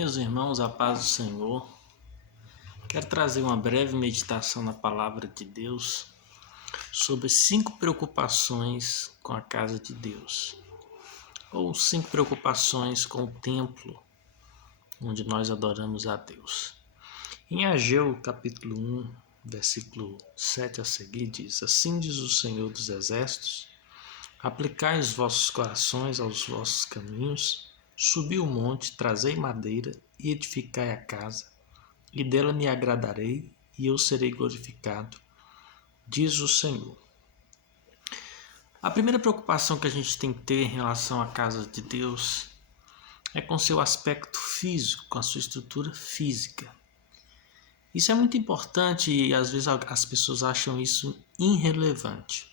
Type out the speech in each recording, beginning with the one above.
Meus irmãos, a paz do Senhor. Quero trazer uma breve meditação na palavra de Deus sobre 5 preocupações com a casa de Deus, ou 5 preocupações com o templo onde nós adoramos a Deus. Em Ageu, capítulo 1, versículo 7 a seguir, diz: Assim diz o Senhor dos Exércitos: Aplicai os vossos corações aos vossos caminhos, subi o monte, trazei madeira e edificai a casa, e dela me agradarei, e eu serei glorificado, diz o Senhor. A primeira preocupação que a gente tem que ter em relação à casa de Deus é com seu aspecto físico, com a sua estrutura física. Isso é muito importante e às vezes as pessoas acham isso irrelevante.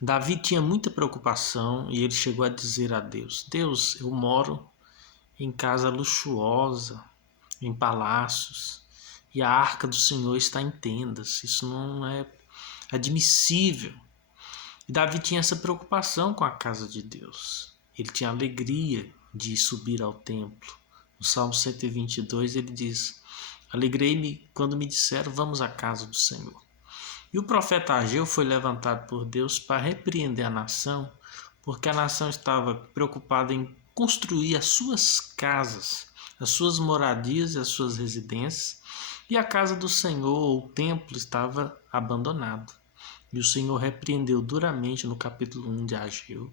Davi tinha muita preocupação e ele chegou a dizer a Deus: Deus, eu moro em casa luxuosa, em palácios, e a arca do Senhor está em tendas. Isso não é admissível. E Davi tinha essa preocupação com a casa de Deus. Ele tinha alegria de subir ao templo. No Salmo 122 ele diz: Alegrei-me quando me disseram, vamos à casa do Senhor. E o profeta Ageu foi levantado por Deus para repreender a nação, porque a nação estava preocupada em construir as suas casas, as suas moradias e as suas residências, e a casa do Senhor, ou o templo, estava abandonado. E o Senhor repreendeu duramente no capítulo 1 de Ageu,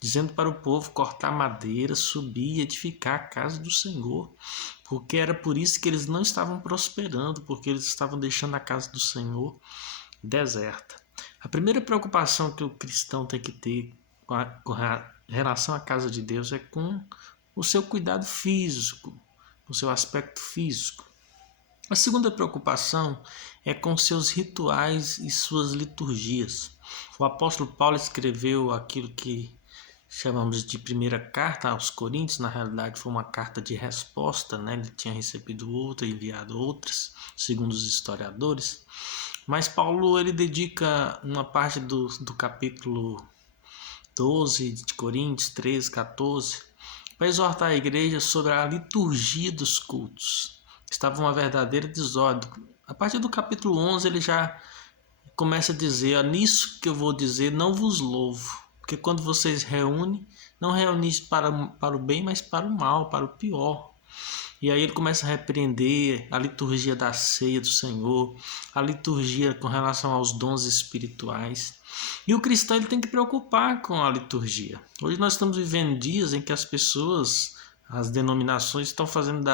dizendo para o povo cortar madeira, subir e edificar a casa do Senhor, porque era por isso que eles não estavam prosperando, porque eles estavam deixando a casa do Senhor deserta. A primeira preocupação que o cristão tem que ter com relação à casa de Deus é com o seu cuidado físico, o seu aspecto físico. A segunda preocupação é com seus rituais e suas liturgias. O apóstolo Paulo escreveu aquilo que chamamos de primeira carta aos Coríntios. Na realidade foi uma carta de resposta, né? Ele tinha recebido outra, enviado outras, segundo os historiadores. Mas Paulo ele dedica uma parte do capítulo 12 de Coríntios, 13, 14, para exortar a igreja sobre a liturgia dos cultos. Estava uma verdadeira desordem. A partir do capítulo 11 ele já começa a dizer: nisso que eu vou dizer, não vos louvo, porque quando vocês reúnem, não reunis para o bem, mas para o mal, para o pior. E aí ele começa a repreender a liturgia da ceia do Senhor, a liturgia com relação aos dons espirituais. E o cristão ele tem que preocupar com a liturgia. Hoje nós estamos vivendo dias em que as pessoas, as denominações estão fazendo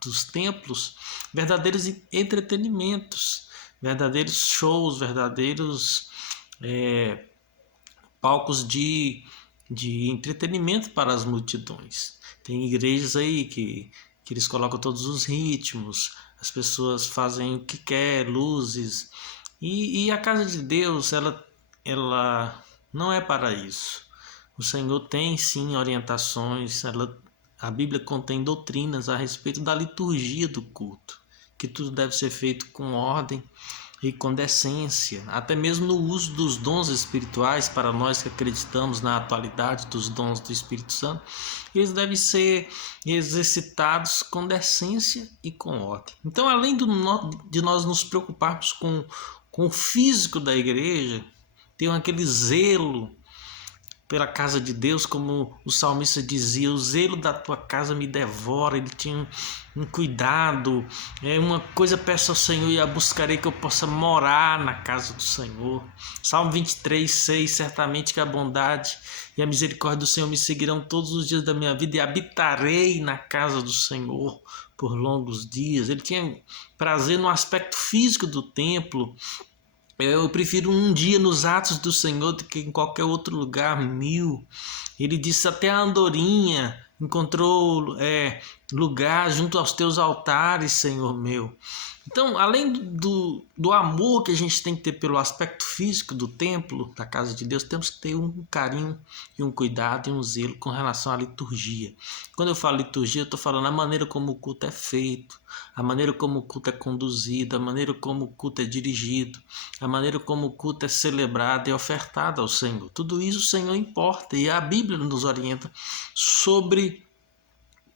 dos templos verdadeiros entretenimentos, verdadeiros shows, verdadeiros palcos de entretenimento para as multidões. Tem igrejas aí que eles colocam todos os ritmos, as pessoas fazem o que quer, luzes. E a casa de Deus, ela não é para isso. O Senhor tem sim orientações, a Bíblia contém doutrinas a respeito da liturgia do culto, que tudo deve ser feito com ordem e com decência, até mesmo no uso dos dons espirituais. Para nós que acreditamos na atualidade dos dons do Espírito Santo, eles devem ser exercitados com decência e com ordem. Então, além de nós nos preocuparmos com o físico da igreja, ter aquele zelo pela casa de Deus, como o salmista dizia: o zelo da tua casa me devora. Ele tinha um cuidado, uma coisa peço ao Senhor e a buscarei, que eu possa morar na casa do Senhor. Salmo 23, 6, certamente que a bondade e a misericórdia do Senhor me seguirão todos os dias da minha vida, e habitarei na casa do Senhor por longos dias. Ele tinha prazer no aspecto físico do templo. Eu prefiro um dia nos atos do Senhor do que em qualquer outro lugar 1000. Ele disse: até a andorinha encontrou lugar junto aos teus altares, Senhor meu. Então, além do amor que a gente tem que ter pelo aspecto físico do templo, da casa de Deus, temos que ter um carinho e um cuidado e um zelo com relação à liturgia. Quando eu falo liturgia, eu estou falando a maneira como o culto é feito, a maneira como o culto é conduzido, a maneira como o culto é dirigido, a maneira como o culto é celebrado e ofertado ao Senhor. Tudo isso o Senhor importa, e a Bíblia nos orienta sobre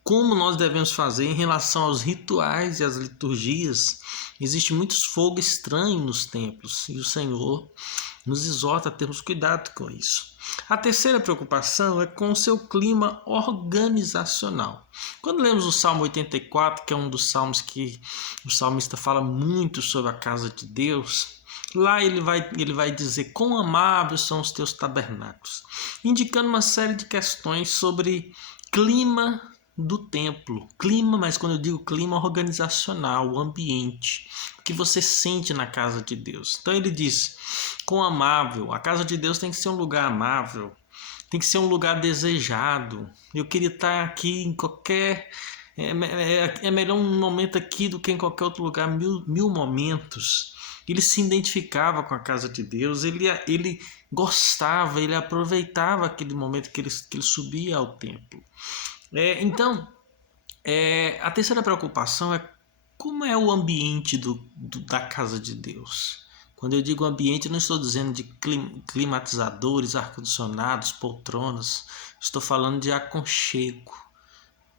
como nós devemos fazer em relação aos rituais e às liturgias. Existe muitos fogo estranho nos templos e o Senhor nos exorta a termos cuidado com isso. A terceira preocupação é com o seu clima organizacional. Quando lemos o Salmo 84, que é um dos salmos que o salmista fala muito sobre a casa de Deus, lá ele vai dizer quão amáveis são os teus tabernáculos, indicando uma série de questões sobre clima do templo. Clima, mas quando eu digo clima organizacional, o ambiente, o que você sente na casa de Deus. Então ele diz, quão amável, a casa de Deus tem que ser um lugar amável, tem que ser um lugar desejado. Eu queria estar aqui em qualquer... É melhor um momento aqui do que em qualquer outro lugar, mil momentos. Ele se identificava com a casa de Deus, ele gostava, ele aproveitava aquele momento que ele subia ao templo. Então, a terceira preocupação é como é o ambiente da casa de Deus. Quando eu digo ambiente, eu não estou dizendo de climatizadores, ar-condicionados, poltronas. Estou falando de aconchego.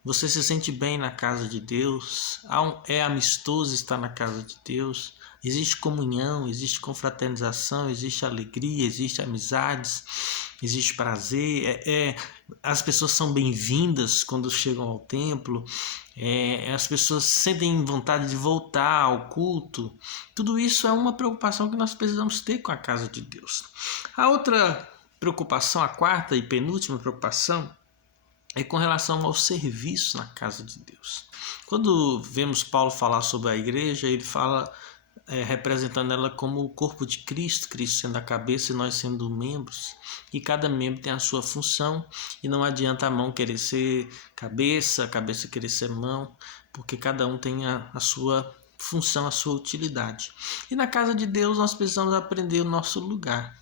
Você se sente bem na casa de Deus? É amistoso estar na casa de Deus? Existe comunhão, existe confraternização, existe alegria, existe amizades, existe prazer. As pessoas são bem-vindas quando chegam ao templo. As pessoas sentem vontade de voltar ao culto. Tudo isso é uma preocupação que nós precisamos ter com a casa de Deus. A outra preocupação, a quarta e penúltima preocupação, é com relação ao serviço na casa de Deus. Quando vemos Paulo falar sobre a igreja, ele fala representando ela como o corpo de Cristo, Cristo sendo a cabeça e nós sendo membros, e cada membro tem a sua função, e não adianta a mão querer ser cabeça, a cabeça querer ser mão, porque cada um tem a sua função, a sua utilidade. E na casa de Deus nós precisamos aprender o nosso lugar.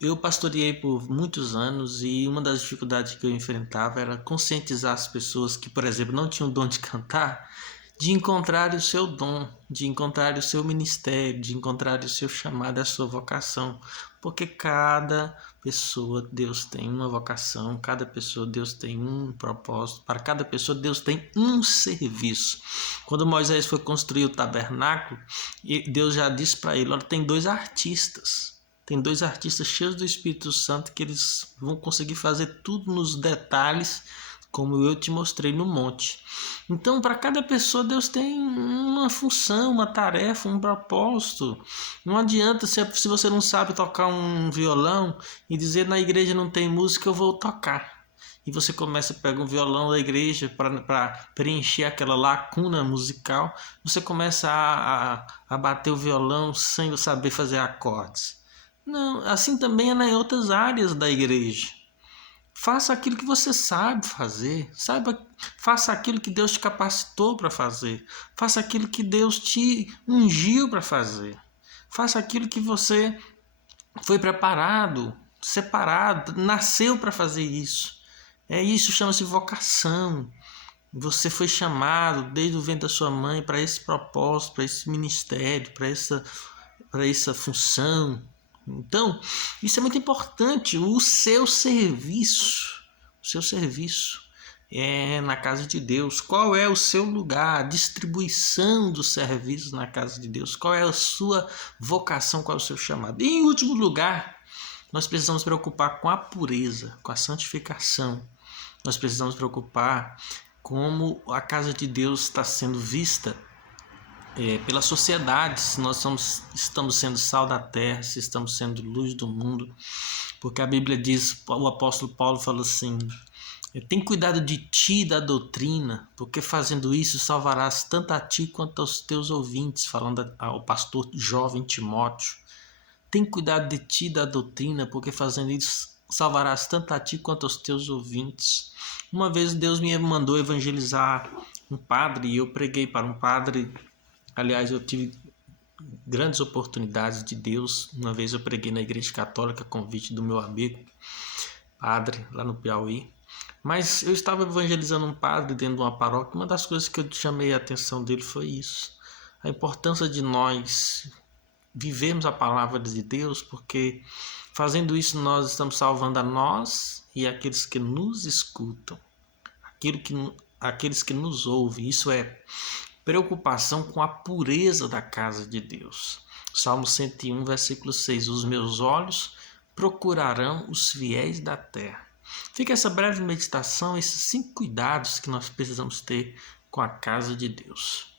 Eu pastoreei por muitos anos e uma das dificuldades que eu enfrentava era conscientizar as pessoas que, por exemplo, não tinham o dom de cantar, de encontrar o seu dom, de encontrar o seu ministério, de encontrar o seu chamado, a sua vocação. Porque cada pessoa Deus tem uma vocação, cada pessoa Deus tem um propósito, para cada pessoa Deus tem um serviço. Quando Moisés foi construir o tabernáculo, Deus já disse para ele, olha, tem dois artistas cheios do Espírito Santo que eles vão conseguir fazer tudo nos detalhes como eu te mostrei no monte. Então, para cada pessoa, Deus tem uma função, uma tarefa, um propósito. Não adianta se você não sabe tocar um violão e dizer na igreja não tem música, eu vou tocar. E você começa a pegar um violão da igreja para preencher aquela lacuna musical. Você começa a bater o violão sem saber fazer acordes. Não, assim também é em outras áreas da igreja. Faça aquilo que você sabe fazer. Faça aquilo que Deus te capacitou para fazer. Faça aquilo que Deus te ungiu para fazer. Faça aquilo que você foi preparado, separado, nasceu para fazer isso. Isso chama-se vocação. Você foi chamado desde o ventre da sua mãe para esse propósito, para esse ministério, para essa função. Então, isso é muito importante, o seu serviço é na casa de Deus. Qual é o seu lugar, a distribuição dos serviços na casa de Deus? Qual é a sua vocação, qual é o seu chamado? E em último lugar, nós precisamos preocupar com a pureza, com a santificação. Nós precisamos preocupar como a casa de Deus está sendo vista pela sociedade, se nós estamos sendo sal da terra, se estamos sendo luz do mundo, porque a Bíblia diz, o apóstolo Paulo fala assim, tem cuidado de ti e da doutrina, porque fazendo isso salvarás tanto a ti quanto aos teus ouvintes, falando ao pastor jovem Timóteo. Tem cuidado de ti e da doutrina, porque fazendo isso salvarás tanto a ti quanto aos teus ouvintes. Uma vez Deus me mandou evangelizar um padre e eu preguei para um padre. Aliás, eu tive grandes oportunidades de Deus. Uma vez eu preguei na igreja católica, convite do meu amigo, padre, lá no Piauí. Mas eu estava evangelizando um padre dentro de uma paróquia. Uma das coisas que eu chamei a atenção dele foi isso. A importância de nós vivermos a palavra de Deus, porque fazendo isso nós estamos salvando a nós e aqueles que nos escutam. aqueles que nos ouvem. Isso é preocupação com a pureza da casa de Deus. Salmo 101, versículo 6. Os meus olhos procurarão os fiéis da terra. Fica essa breve meditação, esses 5 cuidados que nós precisamos ter com a casa de Deus.